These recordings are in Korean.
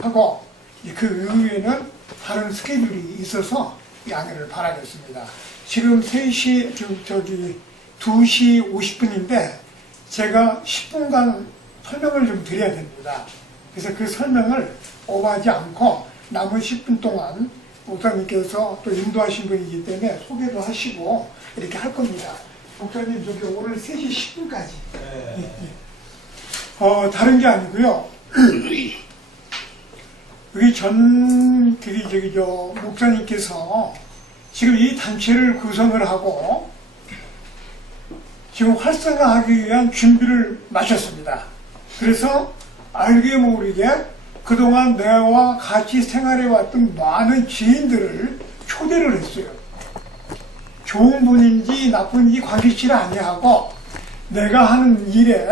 하고 그 이후에는 다른 스케줄이 있어서 양해를 바라겠습니다. 지금 3시, 2시 50분인데 제가 10분간 설명을 좀 드려야 됩니다. 그래서 그 설명을 오버하지 않고 남은 10분 동안 목사님께서 또 인도하신 분이기 때문에 소개도 하시고 이렇게 할 겁니다. 목사님 저기 오늘 3시 10분까지. 다른 게 아니고요. 여기 목사님께서 지금 이 단체를 구성을 하고 지금 활성화하기 위한 준비를 마쳤습니다. 그래서 알게 모르게 그동안 내와 같이 생활해왔던 많은 지인들을 초대를 했어요. 좋은 분인지 나쁜지 관계치를 아니하고 내가 하는 일에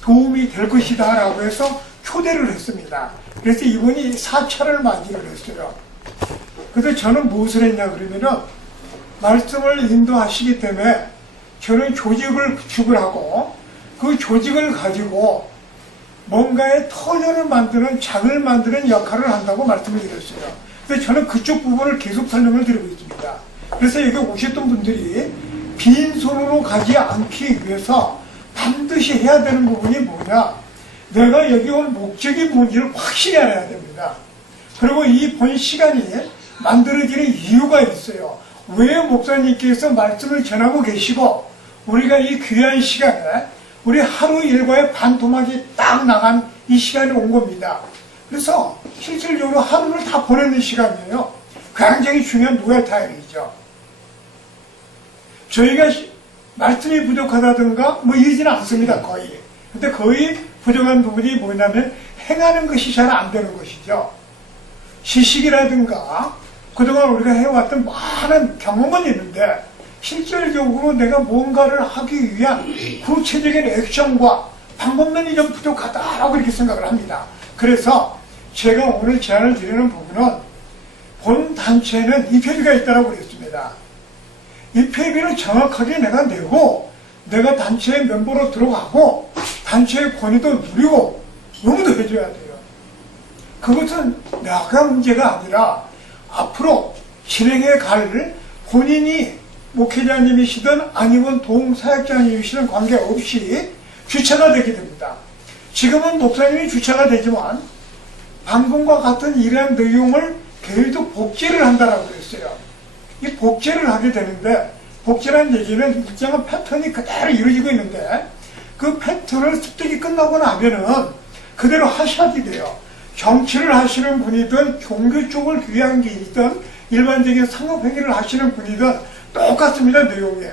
도움이 될 것이다 라고 해서 초대를 했습니다. 그래서 이분이 4차를 맞이를 했어요. 그래서 저는 무엇을 했냐 그러면은 말씀을 인도하시기 때문에 저는 조직을 구축을 하고 그 조직을 가지고 뭔가의 터전을 만드는 장을 만드는 역할을 한다고 말씀을 드렸어요. 그래서 저는 그쪽 부분을 계속 설명을 드리고 있습니다. 그래서 여기 오셨던 분들이 빈손으로 가지 않기 위해서 반드시 해야 되는 부분이 뭐냐, 내가 여기 온 목적이 뭔지를 확실히 알아야 됩니다. 그리고 이 본 시간이 만들어지는 이유가 있어요. 왜 목사님께서 말씀을 전하고 계시고 우리가 이 귀한 시간에 우리 하루 일과의 반토막이 딱 나간 이 시간이 온 겁니다. 그래서 실질적으로 하루를 다 보내는 시간이에요. 굉장히 중요한 노예 타임이죠. 저희가 말씀이 부족하다든가 뭐 이러지는 않습니다. 거의. 근데 거의 부족한 부분이 뭐냐면 행하는 것이 잘 안 되는 것이죠. 지식이라든가 그동안 우리가 해왔던 많은 경험은 있는데 실질적으로 내가 뭔가를 하기 위한 구체적인 액션과 방법론이 좀 부족하다라고 이렇게 생각을 합니다. 그래서 제가 오늘 제안을 드리는 부분은 본 단체에는 입회비가 있다고 그랬습니다. 입회비를 정확하게 내가 내고 내가 단체의 멤버로 들어가고 단체의 권위도 누리고 너무도 해줘야 돼요. 그것은 내가 문제가 아니라 앞으로 진행해 갈 본인이 목회자님이시든 아니면 동사역자님이시든 관계없이 주체가 되게 됩니다. 지금은 목사님이 주체가 되지만 방금과 같은 이러한 내용을 계속 복제를 한다라고 그랬어요. 이 복제를 하게 되는데 복제라는 얘기는 일정한 패턴이 그대로 이루어지고 있는데 그 패턴을 습득이 끝나고 나면은 그대로 하셔야 돼요. 정치를 하시는 분이든 종교 쪽을 귀한 게 있든 일반적인 상업행위를 하시는 분이든 똑같습니다. 내용에.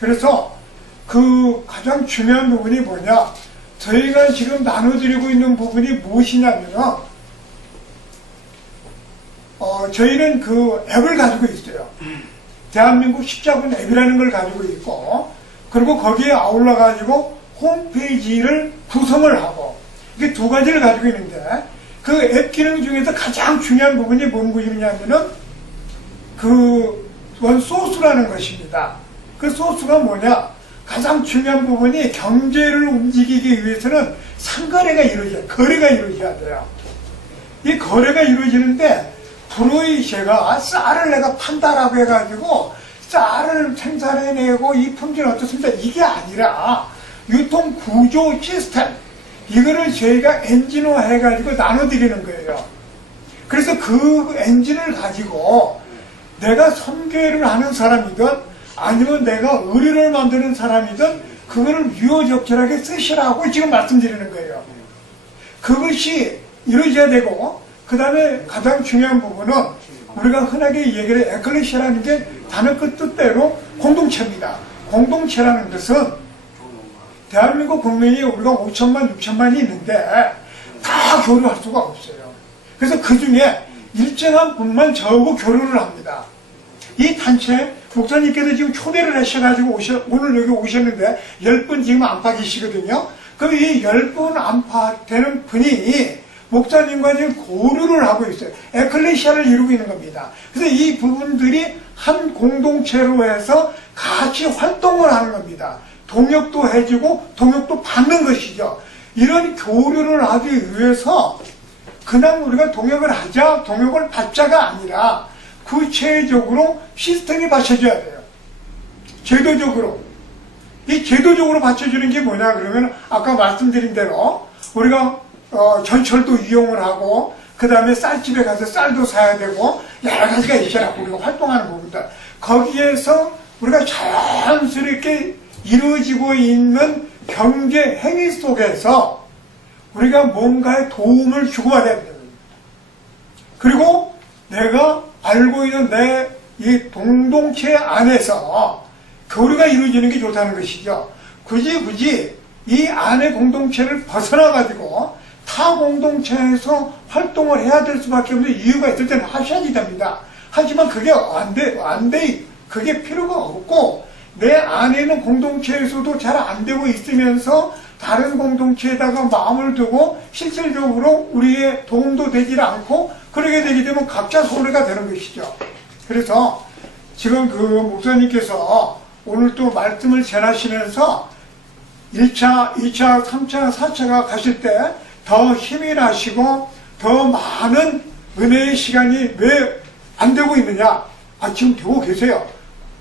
그래서 그 가장 중요한 부분이 뭐냐, 저희가 지금 나눠드리고 있는 부분이 무엇이냐면은 저희는 그 앱을 가지고 있어요. 대한민국 십자군 앱이라는 걸 가지고 있고, 그리고 거기에 아울러 가지고 홈페이지를 구성을 하고, 이게 두 가지를 가지고 있는데 그 앱 기능 중에서 가장 중요한 부분이 뭔 부분이냐면은 그 소스라는 것입니다. 그 소스가 뭐냐, 가장 중요한 부분이 경제를 움직이기 위해서는 상거래가 이루어져야, 거래가 이루어져야 돼요. 이 거래가 이루어지는데 불의 제가 쌀을 내가 판다라고 해가지고 쌀을 생산해내고 이 품질은 어떻습니까? 이게 아니라 유통 구조 시스템, 이거를 저희가 엔진화 해가지고 나눠드리는 거예요. 그래서 그 엔진을 가지고 내가 선교회를 하는 사람이든 아니면 내가 의료를 만드는 사람이든 그거를 유효적절하게 쓰시라고 지금 말씀드리는 거예요. 그것이 이루어져야 되고, 그 다음에 가장 중요한 부분은 우리가 흔하게 얘기를 에클레시아라는 게 단어 그 뜻대로 공동체입니다. 공동체라는 것은 대한민국 국민이 우리가 5천만, 6천만이 있는데 다 교류할 수가 없어요. 그래서 그 중에 일정한 분만 저하고 교류를 합니다. 이 단체 목사님께서 지금 초대를 하셔가지고 오늘 여기 오셨는데 10분 지금 안팎 계시거든요. 그럼 이 10분 안팎 되는 분이 목사님과 지금 교류를 하고 있어요. 에클레시아를 이루고 있는 겁니다. 그래서 이 부분들이 한 공동체로 해서 같이 활동을 하는 겁니다. 동역도 해주고 동역도 받는 것이죠. 이런 교류를 하기 위해서 그냥 우리가 동역을 하자, 동역을 받자가 아니라 구체적으로 시스템이 받쳐줘야 돼요. 제도적으로. 이 제도적으로 받쳐주는 게 뭐냐 그러면 아까 말씀드린 대로 우리가 전철도 이용을 하고 그 다음에 쌀집에 가서 쌀도 사야 되고 여러 가지가 있잖아. 우리가 활동하는 부분들. 거기에서 우리가 자연스럽게 이루어지고 있는 경제 행위 속에서 우리가 뭔가의 도움을 주고받아야 됩니다. 그리고 내가 알고 있는 내 이 공동체 안에서 교류가 이루어지는 게 좋다는 것이죠. 굳이 이 안의 공동체를 벗어나가지고 타 공동체에서 활동을 해야 될 수밖에 없는 이유가 있을 때는 하셔야지 됩니다. 하지만 그게 그게 필요가 없고 내 안에 있는 공동체에서도 잘 안 되고 있으면서 다른 공동체에다가 마음을 두고 실질적으로 우리의 도움도 되질 않고 그러게 되게 되면 각자 손해가 되는 것이죠. 그래서 지금 그 목사님께서 오늘 또 말씀을 전하시면서 1차, 2차, 3차, 4차가 가실 때 더 힘이 나시고 더 많은 은혜의 시간이 왜 안 되고 있느냐? 지금 되고 계세요.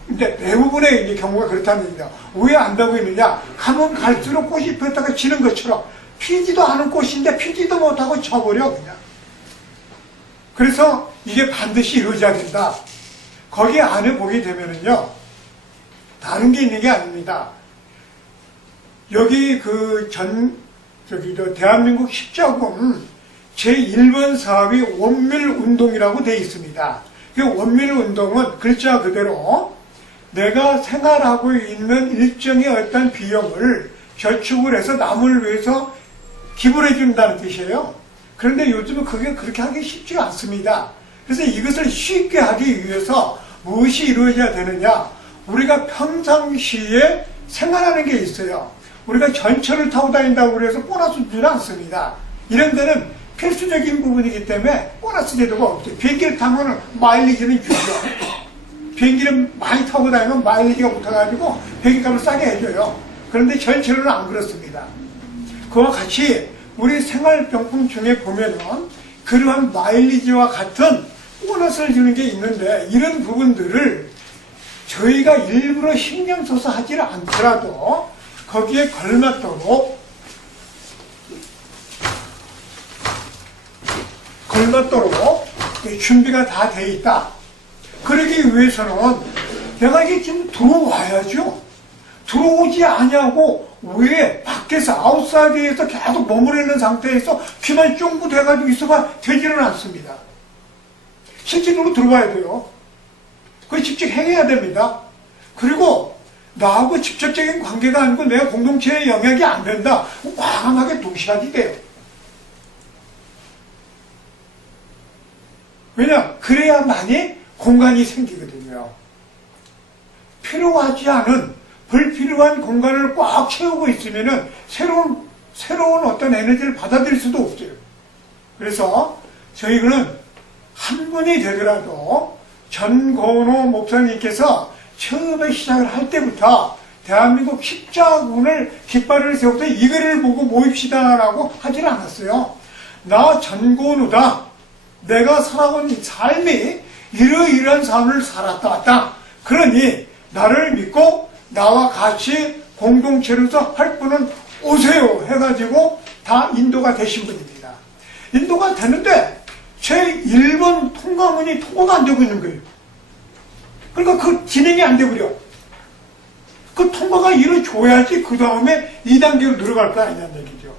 근데 대부분의 이제 경우가 그렇다는 얘기입니다. 왜 안 되고 있느냐? 가면 갈수록 꽃이 폈다가 지는 것처럼 피지도 않은 꽃인데 피지도 못하고 져버려 그냥. 그래서 이게 반드시 이루어져야 된다. 거기 안에 보게 되면은요, 다른 게 있는 게 아닙니다. 여기 대한민국 십자군 제1번 사업이 원밀운동이라고 되어 있습니다. 그 원밀운동은 글자 그대로 내가 생활하고 있는 일정의 어떤 비용을 저축을 해서 남을 위해서 기부를 해준다는 뜻이에요. 그런데 요즘은 그게 그렇게 하기 쉽지가 않습니다. 그래서 이것을 쉽게 하기 위해서 무엇이 이루어져야 되느냐? 우리가 평상시에 생활하는 게 있어요. 우리가 전철을 타고 다닌다고 해서 보너스 주지는 않습니다. 이런 데는 필수적인 부분이기 때문에 보너스 제도가 없어요. 비행기를 타면 마일리지는 주죠. 비행기를 많이 타고 다니면 마일리지가 붙어가지고 비행기값을 싸게 해줘요. 그런데 전철은 안 그렇습니다. 그와 같이 우리 생활용품 중에 보면은 그러한 마일리지와 같은 보너스를 주는 게 있는데 이런 부분들을 저희가 일부러 신경 써서 하지를 않더라도 거기에 걸맞도록 준비가 다 돼 있다. 그러기 위해서는 내가 이게 지금 들어와야죠. 들어오지 않냐고 왜 밖에서 아웃사이드에서 계속 머무르 있는 상태에서 귀만 쫑긋 해가지고 있어봐 되지는 않습니다. 실질적으로 들어와야 돼요. 그걸 직접 행해야 됩니다. 그리고 나하고 직접적인 관계가 아니고 내 공동체의 영역이 안 된다. 과감하게 동시하게 돼요. 왜냐? 그래야만이 공간이 생기거든요. 필요하지 않은 불필요한 공간을 꽉 채우고 있으면은 새로운 어떤 에너지를 받아들일 수도 없어요. 그래서 저희는 한 분이 되더라도 전건호 목사님께서 처음에 시작을 할 때부터 대한민국 십자군을 깃발을 세워서 이거를 보고 모입시다라고 하지는 않았어요. 나 전건우다. 내가 살아온 삶이 이러이러한 삶을 살았다 왔다. 그러니 나를 믿고 나와 같이 공동체로서 할 분은 오세요 해가지고 다 인도가 되신 분입니다. 인도가 되는데 제1번 통과문이 통과가 안 되고 있는 거예요. 그러니까 그 진행이 안 되버려. 그 통과가 이루어져야지 그 다음에 2단계로 들어갈 거 아니냐는 얘기죠.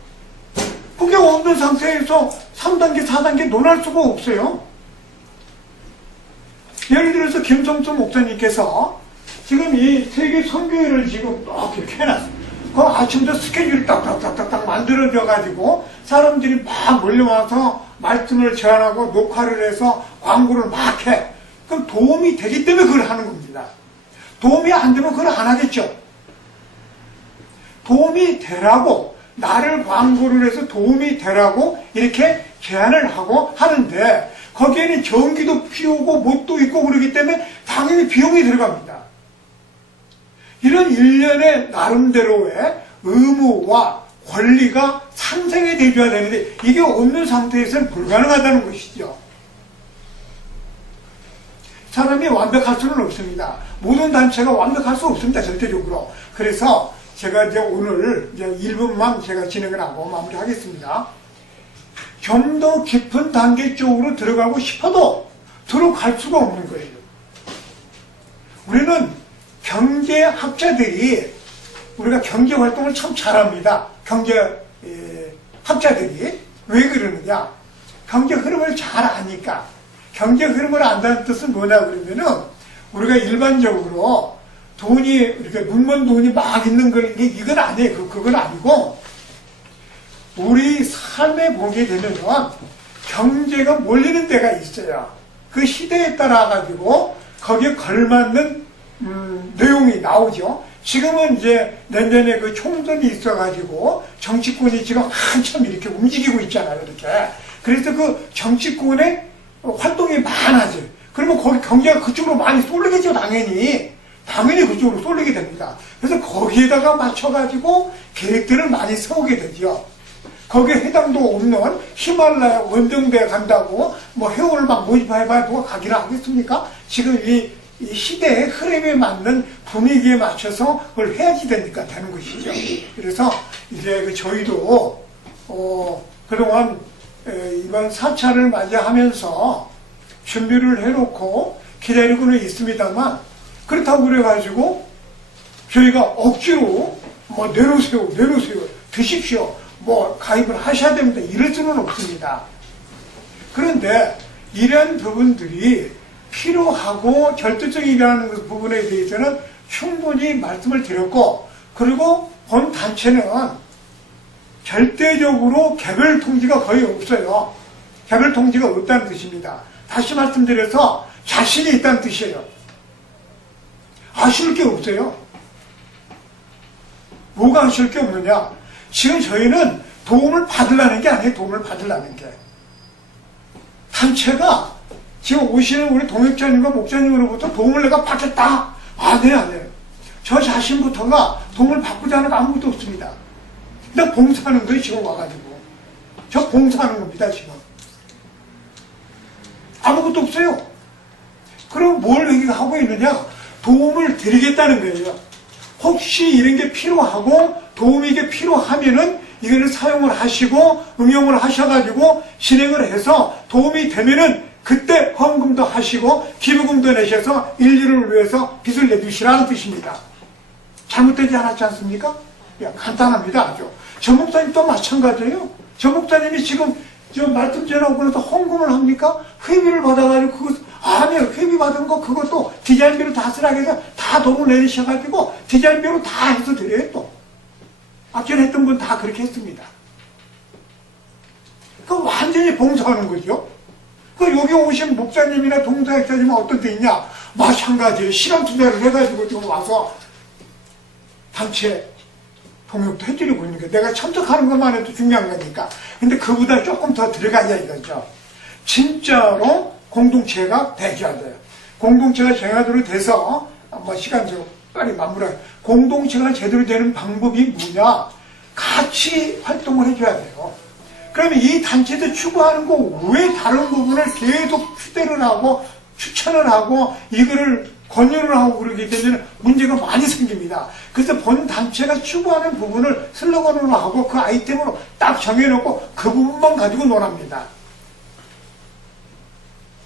그게 없는 상태에서 3단계, 4단계 논할 수가 없어요. 예를 들어서 김성수 목사님께서 지금 이 세계 선교회를 지금 이렇게 해놨어요. 그 아침부터 스케줄이 딱딱딱딱 만들어져가지고 사람들이 막 몰려와서 말씀을 제안하고 녹화를 해서 광고를 막 해. 그럼 도움이 되기 때문에 그걸 하는 겁니다. 도움이 안 되면 그걸 안 하겠죠. 도움이 되라고 나를 광고를 해서 도움이 되라고 이렇게 제안을 하고 하는데 거기에는 전기도 피우고 못도 있고 그러기 때문에 당연히 비용이 들어갑니다. 이런 일련의 나름대로의 의무와 권리가 상생이 되줘야 되는데 이게 없는 상태에서는 불가능하다는 것이죠. 사람이 완벽할 수는 없습니다. 모든 단체가 완벽할 수 없습니다. 절대적으로. 그래서 제가 이제 오늘 이제 1분만 제가 진행을 하고 마무리하겠습니다. 좀 더 깊은 단계 쪽으로 들어가고 싶어도 들어갈 수가 없는 거예요. 우리는 경제학자들이 우리가 경제활동을 참 잘합니다. 경제학자들이 왜 그러느냐? 경제 흐름을 잘 아니까. 경제 흐름을 안다는 뜻은 뭐냐 그러면은 우리가 일반적으로 돈이 이렇게 눈먼 돈이 막 있는 걸 이건 아니에요. 그건 아니고 우리 삶에 보게 되면은 경제가 몰리는 데가 있어요. 그 시대에 따라 가지고 거기에 걸맞는 내용이 나오죠. 지금은 이제 내년에 그 총선이 있어가지고 정치권이 지금 한참 이렇게 움직이고 있잖아요. 이렇게. 그래서 그 정치권의 활동이 많아져요. 그러면 거기 경제가 그쪽으로 많이 쏠리겠죠, 당연히. 당연히 그쪽으로 쏠리게 됩니다. 그래서 거기에다가 맞춰가지고 계획들을 많이 세우게 되죠. 거기에 해당도 없는 히말라야 원정대에 간다고 뭐 회원을 막 모집해봐야 누가 가기를 하겠습니까? 지금 이 시대의 흐름에 맞는 분위기에 맞춰서 그걸 해야지 되니까 되는 것이죠. 그래서 이제 저희도 그동안 이번 4차를 맞이하면서 준비를 해놓고 기다리고는 있습니다만 그렇다고 그래가지고 저희가 억지로 뭐 내놓으세요 드십시오 뭐 가입을 하셔야 됩니다 이럴 수는 없습니다. 그런데 이런 부분들이 필요하고 절대적이라는 부분에 대해서는 충분히 말씀을 드렸고 그리고 본 단체는 절대적으로 개별 통지가 거의 없어요. 개별 통지가 없다는 뜻입니다. 다시 말씀드려서 자신이 있다는 뜻이에요. 아쉬울 게 없어요. 뭐가 아쉬울 게 없느냐? 지금 저희는 도움을 받으려는 게 아니에요. 도움을 받으려는 게. 단체가 지금 오시는 우리 동역자님과 목자님으로부터 도움을 내가 받겠다. 안 해요. 저 자신부터가 도움을 받고자 하는 거 아무것도 없습니다. 그냥 봉사하는 거예요. 지금 와가지고. 저 봉사하는 겁니다. 지금. 아무것도 없어요. 그럼 뭘 하고 있느냐? 도움을 드리겠다는 거예요. 혹시 이런 게 필요하고 도움이 이게 필요하면은 이거를 사용을 하시고 응용을 하셔가지고 진행을 해서 도움이 되면은 그때 헌금도 하시고 기부금도 내셔서 인류를 위해서 빚을 내주시라는 뜻입니다. 잘못되지 않았지 않습니까? 간단합니다. 아주. 저 목사님도 마찬가지예요. 저 목사님이 지금 저 말씀 전하고 나서 헌금을 합니까? 회비를 받아가지고 그거 아니요. 회비 받은 거 그것도 디자인비로 다 쓰라고 해서 다 돈을 내리셔가지고 디자인비로 다 해서 드려요 또. 앞전에 했던 분 다 그렇게 했습니다. 그 완전히 봉사하는 거죠. 그 여기 오신 목사님이나 동사역자님은 어떤 데 있냐? 마찬가지예요. 시간 투자를 해가지고 지금 와서 단체 동역도 해드리고 있는 게 내가 참석하는 것만 해도 중요한 거니까. 근데 그보다 조금 더 들어가야 이거죠. 진짜로 공동체가 되셔야 돼요. 공동체가 제대로 돼서 뭐 시간 좀 빨리 마무리해. 공동체가 제대로 되는 방법이 뭐냐? 같이 활동을 해줘야 돼요. 그러면 이 단체도 추구하는 거 왜 다른 부분을 계속 추대를 하고 추천을 하고 이거를 권유를 하고 그러게 되면 문제가 많이 생깁니다. 그래서 본 단체가 추구하는 부분을 슬로건으로 하고 그 아이템으로 딱 정해놓고 그 부분만 가지고 논합니다.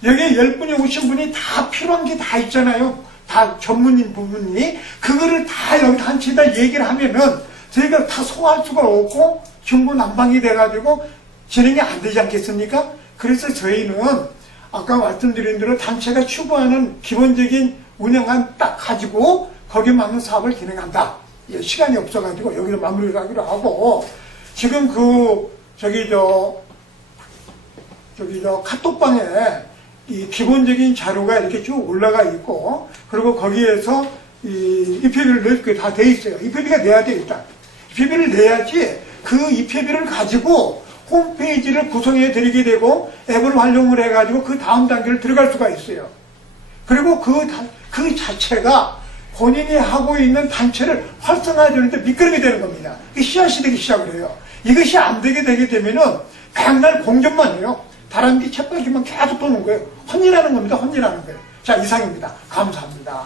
여기에 10분이 오신 분이 다 필요한 게 다 있잖아요. 다 전문인 부분이. 그거를 다 여기 단체에다 얘기를 하면은 저희가 다 소화할 수가 없고 중구난방이 돼가지고 진행이 안 되지 않겠습니까? 그래서 저희는 아까 말씀드린 대로 단체가 추구하는 기본적인 운영안 딱 가지고 거기에 맞는 사업을 진행한다. 예, 시간이 없어가지고 여기를 마무리를 하기로 하고 지금 저기 카톡방에 이 기본적인 자료가 이렇게 쭉 올라가 있고 그리고 거기에서 이 입회비를 낼 게 다 돼 있어요. 입회비가 내야 돼 일단. 입회비를 내야지 그 입회비를 가지고 홈페이지를 구성해 드리게 되고 앱을 활용을 해가지고 그 다음 단계를 들어갈 수가 있어요. 그리고 그 자체가 본인이 하고 있는 단체를 활성화해주는데 미끄럼이 되는 겁니다. 씨앗이 되기 시작을 해요. 이것이 안 되게 되면은 맨날 공전만 해요. 다람쥐 쳇바퀴만 계속 도는 거예요. 혼이라는 겁니다. 혼이라는 거예요. 자, 이상입니다. 감사합니다.